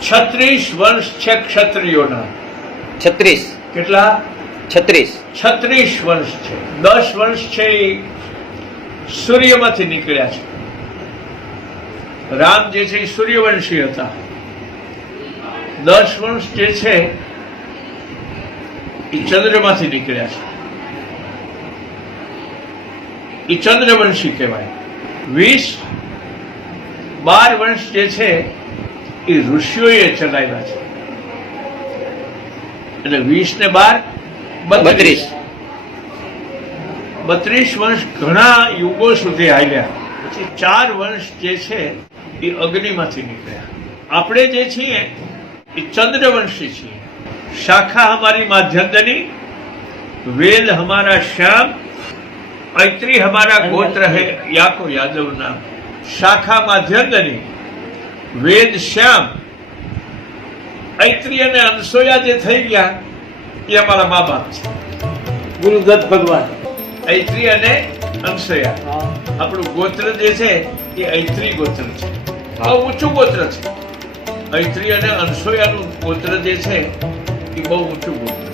36 વર્ષ છે ક્ષત્રિયોના. 36. કેટલા? 36. 36 વર્ષ છે. 10 વર્ષ છે એ સૂર્યમાંથી નીકળ્યા છે. રામ જે છે એ સૂર્યવંશી હતા. 10 વર્ષ જે છે એ ચંદ્રમાંથી નીકળ્યા છે. એ ચંદ્રવંશી કહેવાય. 12 વર્ષ જે છે એ ઋષિઓએ ચલાવ્યા છે. એટલે 20 ને 12 32. 32 વર્ષ ઘણા યુગો સુધી હાલ્યા. પછી 4 વર્ષ જે છે એ અગ્નિમાંથી નીકળ્યા. આપણે જે છીએ એ ચંદ્રવંશી છીએ. શાખા हमारी माध्यंदनी, वेद हमारा श्याम, ऐत्री हमारा गोत्र है याको यादव नाम. शाखा माध्यंदनी, वेद श्याम, ऐत्री અને અનસોયા જે થઈ ગયા એ અમારા મા બાપ છે. ગુરુદત્ત ભગવાન. ऐत्री અને અનસોયા આપણું ગોત્ર જે છે એ ऐत्री ગોત્ર છે. બહુ ઊંચું ગોત્ર છે. ऐत्री અને અનસોયાનું ગોત્ર જે છે એ બહુ ઊંચું ગોત્ર.